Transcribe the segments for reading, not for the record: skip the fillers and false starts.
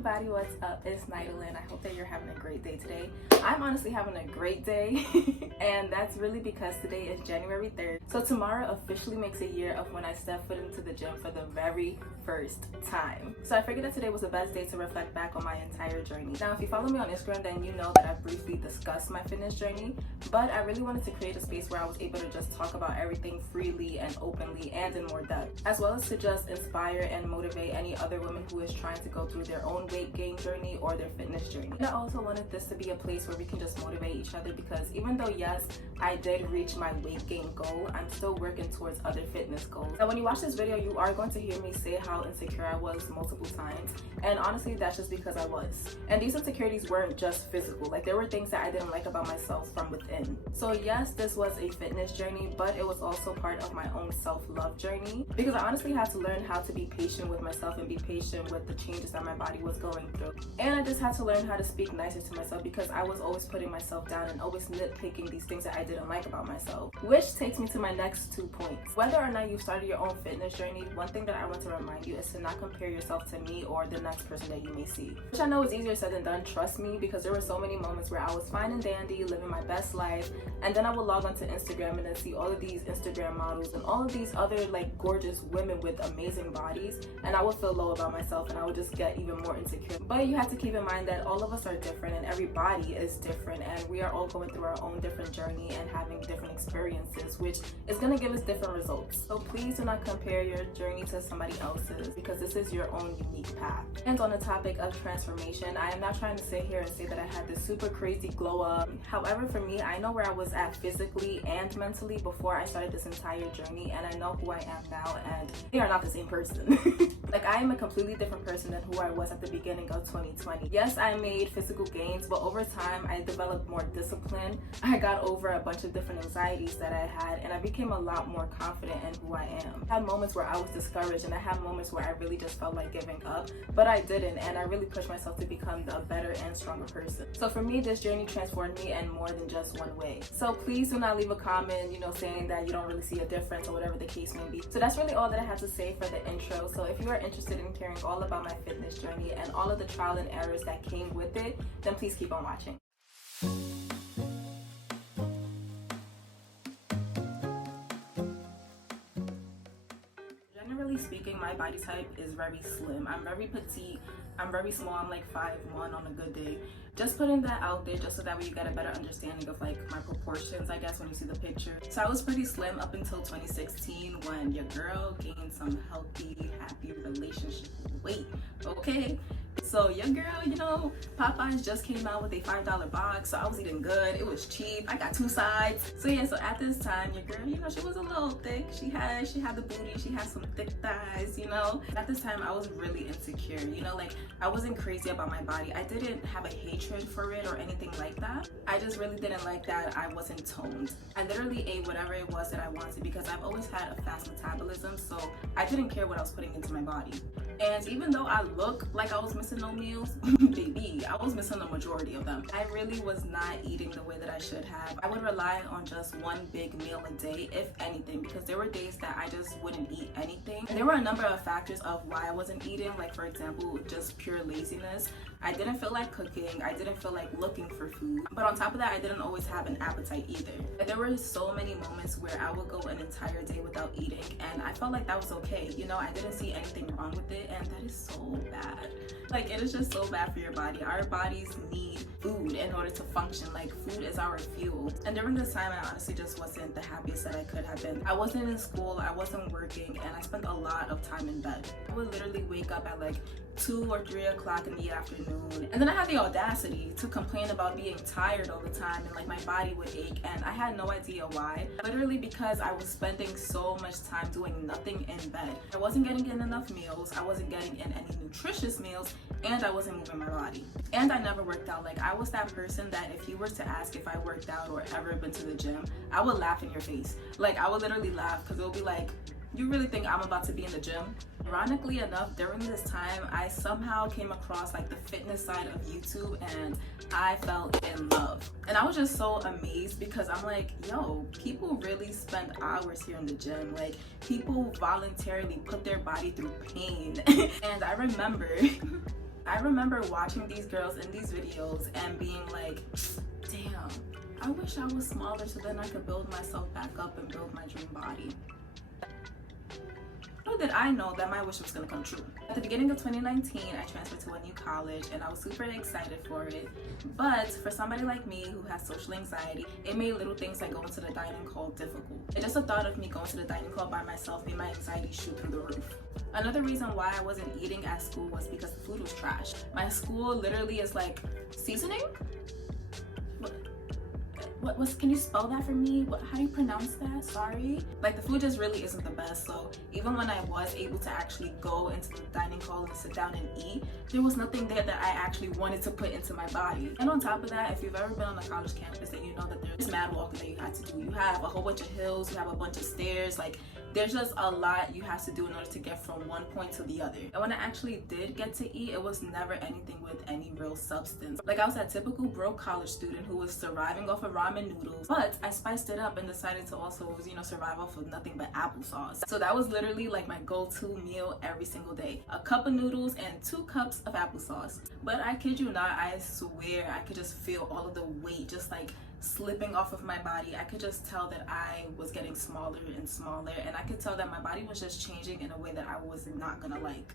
everybody, what's up? It's naidalyn. I hope that you're having a great day today. I'm honestly having a great day and that's really because today is January 3rd. So tomorrow officially makes a year of when I stepped foot into the gym for the very first time. So I figured that today was the best day to reflect back on my entire journey. Now if you follow me on Instagram, then you know that I briefly discussed my fitness journey, but I really wanted to create a space where I was able to just talk about everything freely and openly and in more depth, as well as to just inspire and motivate any other women who is trying to go through their own weight gain journey or their fitness journey. And I also wanted this to be a place where we can just motivate each other, because even though yes, I did reach my weight gain goal, I'm still working towards other fitness goals. Now when you watch this video, you are going to hear me say how insecure I was multiple times, and honestly that's just because I was. And these insecurities weren't just physical, like there were things that I didn't like about myself from within. So yes, this was a fitness journey, but it was also part of my own self-love journey, because I honestly had to learn how to be patient with myself and be patient with the changes that my body was going through. And I just had to learn how to speak nicer to myself, because I was always putting myself down and always nitpicking these things that I didn't like about myself. Which takes me to my next 2 points. Whether or not you've started your own fitness journey, one thing that I want to remind you is to not compare yourself to me or the next person that you may see. Which I know is easier said than done, trust me, because there were so many moments where I was fine and dandy, living my best life, and then I would log onto Instagram and then see all of these Instagram models and all of these other like gorgeous women with amazing bodies, and I would feel low about myself and I would just get even more insecure. But you have to keep in mind that all of us are different and every body is different, and we are all going through our own different journey and having different experiences, which is going to give us different results. So please do not compare your journey to somebody else's, because this is your own unique path. And on the topic of transformation, I am not trying to sit here and say that I had this super crazy glow up. However, for me, I know where I was at physically and mentally before I started this entire journey, and I know who I am now, and they are not the same person. Like I am a completely different person than who I was at the beginning of 2020. Yes, I made physical gains, but over time I developed more discipline. I got over a bunch of different anxieties that I had, and I became a lot more confident in who I am. I had moments where I was discouraged, and I had moments where I really just felt like giving up, but I didn't, and I really pushed myself to become a better and stronger person. So for me, this journey transformed me in more than just one way. So please do not leave a comment, saying that you don't really see a difference or whatever the case may be. So that's really all that I have to say for the intro. So if you are interested in hearing all about my fitness journey and all of the trial and errors that came with it, then please keep on watching. Generally speaking, my body type is very slim. I'm very petite, I'm very small, I'm like 5'1" on a good day. Just putting that out there just so that way you get a better understanding of like my proportions, I guess, when you see the picture. So I was pretty slim up until 2016 when your girl gained some healthy, happy relationship weight, okay? So your girl, Popeyes just came out with a $5 box, so I was eating good. It was cheap. I got 2 sides. So yeah, so at this time, your girl, she was a little thick. She had the booty. She had some thick thighs, At this time, I was really insecure, like I wasn't crazy about my body. I didn't have a hatred for it or anything like that. I just really didn't like that I wasn't toned. I literally ate whatever it was that I wanted, because I've always had a fast metabolism, so I didn't care what I was putting into my body. And even though I look like I was missing no meals, baby, I was missing the majority of them. I really was not eating the way that I should have. I would rely on just one big meal a day, if anything, because there were days that I just wouldn't eat anything. And there were a number of factors of why I wasn't eating, like for example, just pure laziness. I didn't feel like cooking. I didn't feel like looking for food. But on top of that, I didn't always have an appetite either. And there were so many moments where I would go an entire day without eating, and I felt like that was okay. I didn't see anything wrong with it, and that is so bad. Like, it is just so bad for your body. Our bodies need food in order to function. Like, food is our fuel. And during this time, I honestly just wasn't the happiest that I could have been. I wasn't in school, I wasn't working, and I spent a lot of time in bed. I would literally wake up at like 2 or 3 o'clock in the afternoon, and then I had the audacity to complain about being tired all the time, and like my body would ache, and I had no idea why. Literally because I was spending so much time doing nothing in bed. I wasn't getting in enough meals, I wasn't getting in any nutritious meals, and I wasn't moving my body. And I never worked out. Like, I was that person that if you were to ask if I worked out or ever been to the gym, I would laugh in your face. Like, I would literally laugh, because it would be like, you really think I'm about to be in the gym? Ironically enough, during this time, I somehow came across like the fitness side of YouTube, and I fell in love. And I was just so amazed, because I'm like, yo, people really spend hours here in the gym. Like, people voluntarily put their body through pain. And I remember I remember watching these girls in these videos and being like, damn, I wish I was smaller so then I could build myself back up and build my dream body. Little did I know that my wish was gonna come true. At the beginning of 2019, I transferred to a new college and I was super excited for it. But for somebody like me who has social anxiety, it made little things like going to the dining hall difficult. And just the thought of me going to the dining hall by myself made my anxiety shoot through the roof. Another reason why I wasn't eating at school was because the food was trash. My school literally is like, seasoning? Can you spell that for me? How do you pronounce that? Sorry. Like, the food just really isn't the best. So even when I was able to actually go into the dining hall and sit down and eat, there was nothing there that I actually wanted to put into my body. And on top of that, if you've ever been on a college campus, then you know that there's mad walking that you had to do. You have a whole bunch of hills, you have a bunch of stairs, like there's just a lot you have to do in order to get from one point to the other. And when I actually did get to eat, it was never anything with any real substance. Like, I was that typical broke college student who was surviving off of ramen noodles, but I spiced it up and decided to also, survive off of nothing but applesauce. So that was literally like my go-to meal every single day. A cup of noodles and 2 cups of applesauce. But I kid you not, I swear I could just feel all of the weight just like slipping off of my body. I could just tell that I was getting smaller and smaller, and I could tell that my body was just changing in a way that I was not gonna like.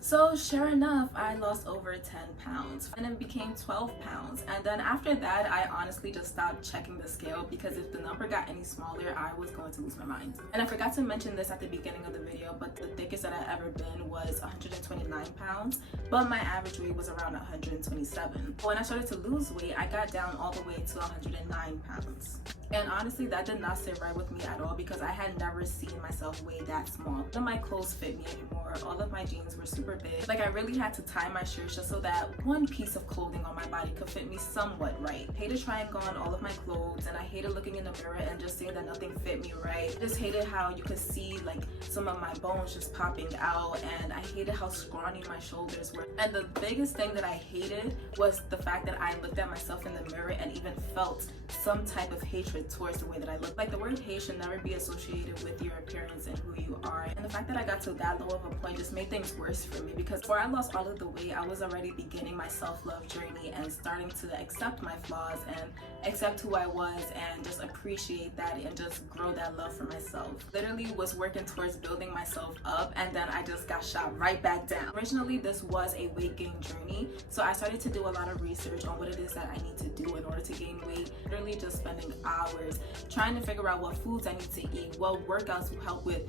So sure enough, I lost over 10 pounds and it became 12 pounds. And then after that, I honestly just stopped checking the scale because if the number got any smaller, I was going to lose my mind. And I forgot to mention this at the beginning of the video, but the thickest that I ever been was 129 pounds, but my average weight was around 127. When I started to lose weight, I got down all the way to 109 pounds. And honestly, that did not sit right with me at all because I had never seen myself weigh that small. None of my clothes fit me anymore. All of my jeans were super big. Like, I really had to tie my shirts just so that one piece of clothing on my body could fit me somewhat right. I hated trying on all of my clothes, and I hated looking in the mirror and just seeing that nothing fit me right. I just hated how you could see like some of my bones just popping out, and I hated how scrawny my shoulders were. And the biggest thing that I hated was the fact that I looked at myself in the mirror and even felt some type of hatred towards the way that I look. Like, the word hate should never be associated with your appearance and who you are. And the fact that I got to that low of a point just made things worse for me because before I lost all of the weight, I was already beginning my self-love journey and starting to accept my flaws and accept who I was and just appreciate that and just grow that love for myself. Literally was working towards building myself up, and then I just got shot right back down. Originally, this was a weight gain journey, so I started to do a lot of research on what it is that I need to do in order to gain weight. Literally just spending hours trying to figure out what foods I need to eat, what workouts will help with,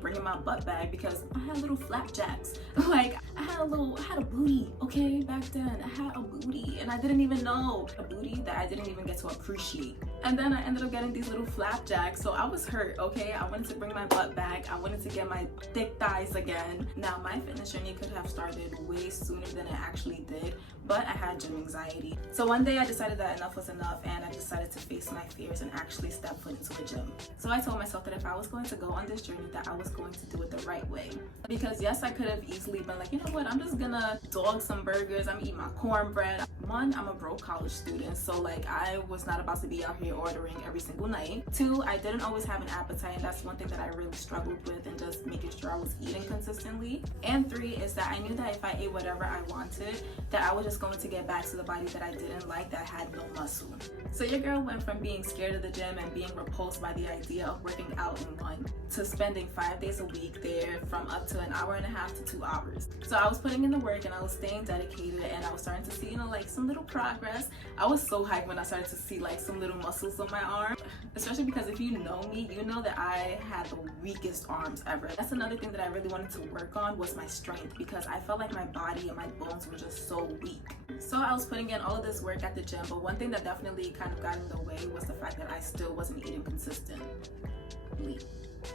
bringing my butt back, because I had little flapjacks. Like, I had a booty, okay, back then. I had a booty, and I didn't even know a booty that I didn't even get to appreciate. And then I ended up getting these little flapjacks, so I was hurt, okay? I wanted to bring my butt back. I wanted to get my thick thighs again. Now, my fitness journey could have started way sooner than it actually did, but I had gym anxiety. So one day I decided that enough was enough, and I decided to face my fears and actually step foot into a gym. So I told myself that if I was going to go on this journey, that I was going to do it the right way. Because yes, I could have easily been like, you know what, I'm just gonna dog some burgers, I'm eating my cornbread. One, I'm a broke college student, so like I was not about to be out here ordering every single night. Two, I didn't always have an appetite, and that's one thing that I really struggled with, and just making sure I was eating consistently. And three is that I knew that if I ate whatever I wanted, that I was just going to get back to the body that I didn't like, that had no muscle. So your girl went from being scared of the gym and being repulsed by the idea of working out in one to spending 5 days a week there, from up to an hour and a half to 2 hours. So I was putting in the work and I was staying dedicated, and I was starting to see, like some little progress. I was so hyped when I started to see like some little muscles on my arm, especially because if you know me, you know that I had the weakest arms ever. That's another thing that I really wanted to work on, was my strength, because I felt like my body and my bones were just so weak. So I was putting in all of this work at the gym, but one thing that definitely kind of got in the way was the fact that I still wasn't eating consistently.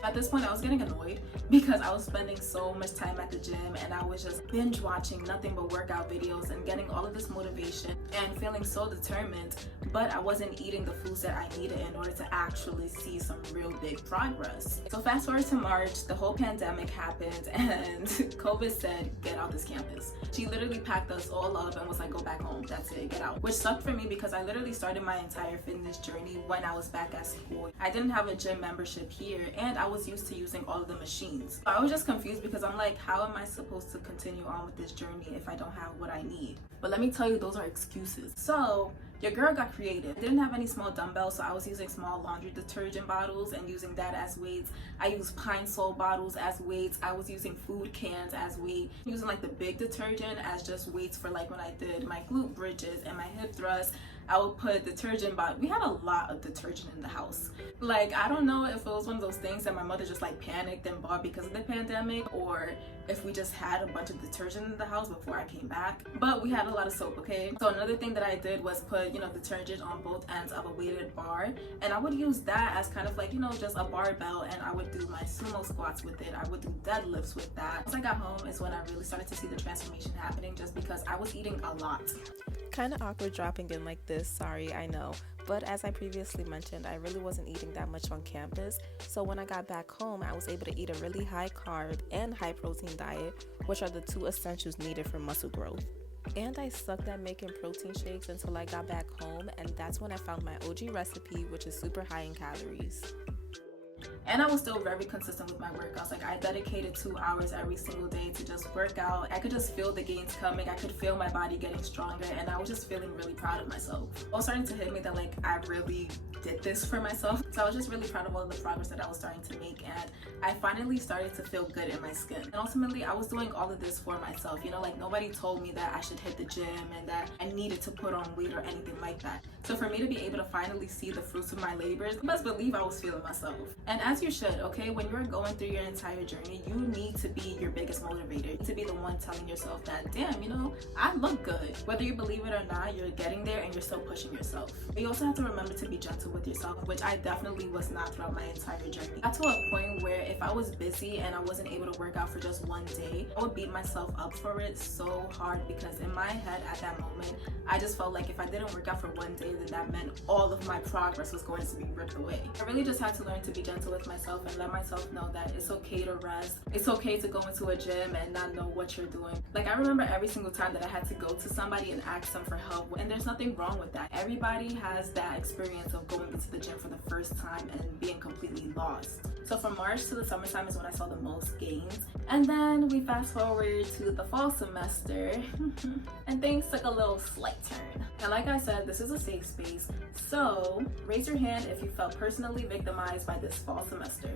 At this point, I was getting annoyed because I was spending so much time at the gym, and I was just binge watching nothing but workout videos and getting all of this motivation and feeling so determined, but I wasn't eating the foods that I needed in order to actually see some real big progress. So fast forward to March, the whole pandemic happened, and COVID said, get out this campus. She literally packed us all up and was like, go back home, that's it, get out. Which sucked for me because I literally started my entire fitness journey when I was back at school. I didn't have a gym membership here, and and I was used to using all of the machines. I was just confused because I'm like, how am I supposed to continue on with this journey if I don't have what I need? But let me tell you, those are excuses. So your girl got creative. I didn't have any small dumbbells, so I was using small laundry detergent bottles and using that as weights. I used Pine Sol bottles as weights. I was using food cans as weight. Using like the big detergent as just weights for like when I did my glute bridges and my hip thrusts. I would put detergent bottle. We had a lot of detergent in the house. Like, I don't know if it was one of those things that my mother just like panicked and bought because of the pandemic, or if we just had a bunch of detergent in the house before I came back. But we had a lot of soap, okay? So another thing that I did was put, detergent on both ends of a weighted bar. And I would use that as kind of like, just a barbell, and I would do my sumo squats with it. I would do deadlifts with that. Once I got home is when I really started to see the transformation happening, just because I was eating a lot. Kind of awkward dropping in like this, sorry, I know. But as I previously mentioned, I really wasn't eating that much on campus. So when I got back home, I was able to eat a really high carb and high protein diet, which are the two essentials needed for muscle growth. And I sucked at making protein shakes until I got back home, and that's when I found my OG recipe, which is super high in calories. And I was still very consistent with my workouts. Like, I dedicated 2 hours every single day to just work out. I could just feel the gains coming. I could feel my body getting stronger, and I was just feeling really proud of myself. It was starting to hit me that like I really did this for myself. So I was just really proud of all of the progress that I was starting to make, and I finally started to feel good in my skin. And ultimately, I was doing all of this for myself. Like nobody told me that I should hit the gym and that I needed to put on weight or anything like that. So for me to be able to finally see the fruits of my labors, you must believe I was feeling myself. And as you should, okay? When you're going through your entire journey, you need to be your biggest motivator. You need to be the one telling yourself that, damn, I look good. Whether you believe it or not, you're getting there and you're still pushing yourself. But you also have to remember to be gentle with yourself, which I definitely was not throughout my entire journey. I got to a point where if I was busy and I wasn't able to work out for just one day, I would beat myself up for it so hard, because in my head at that moment, I just felt like if I didn't work out for one day, then that meant all of my progress was going to be ripped away. I really just had to learn to be gentle with myself and let myself know that it's okay to rest. It's okay to go into a gym and not know what you're doing. Like, I remember every single time that I had to go to somebody and ask them for help, and there's nothing wrong with that. Everybody has that experience of going into the gym for the first time and being completely lost. So from March to the summertime is when I saw the most gains. And then we fast forward to the fall semester and things took a little slight turn. And like I said, this is a safe space. So raise your hand if you felt personally victimized by this fall semester.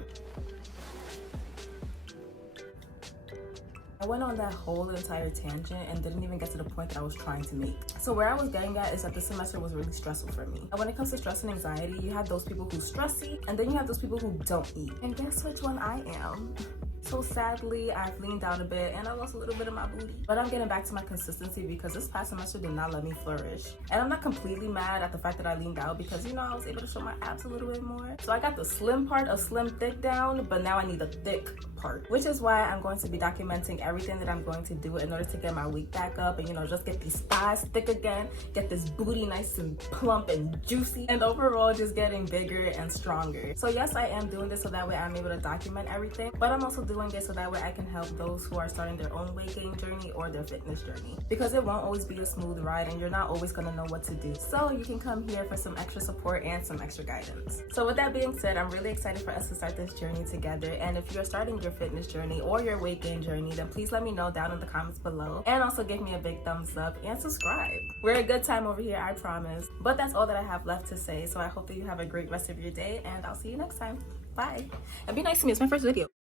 I went on that whole entire tangent and didn't even get to the point that I was trying to make. So where I was getting at is that this semester was really stressful for me. And when it comes to stress and anxiety, you have those people who stress eat, and then you have those people who don't eat. And guess which one I am? So sadly, I've leaned out a bit and I lost a little bit of my booty. But I'm getting back to my consistency because this past semester did not let me flourish. And I'm not completely mad at the fact that I leaned out because, I was able to show my abs a little bit more. So I got the slim part of slim thick down, but now I need the thick part, which is why I'm going to be documenting everything that I'm going to do in order to get my weight back up and, just get these thighs thick again, get this booty nice and plump and juicy, and overall just getting bigger and stronger. So yes, I am doing this so that way I'm able to document everything, but I'm also doing it so that way I can help those who are starting their own weight gain journey or their fitness journey, because it won't always be a smooth ride and you're not always going to know what to do. So you can come here for some extra support and some extra guidance. So with that being said, I'm really excited for us to start this journey together. And if you're starting your fitness journey or your weight gain journey, then please let me know down in the comments below, and also give me a big thumbs up and subscribe. We're a good time over here, I promise. But that's all that I have left to say, so I hope that you have a great rest of your day, and I'll see you next time. Bye. And be nice to me, it's my first video.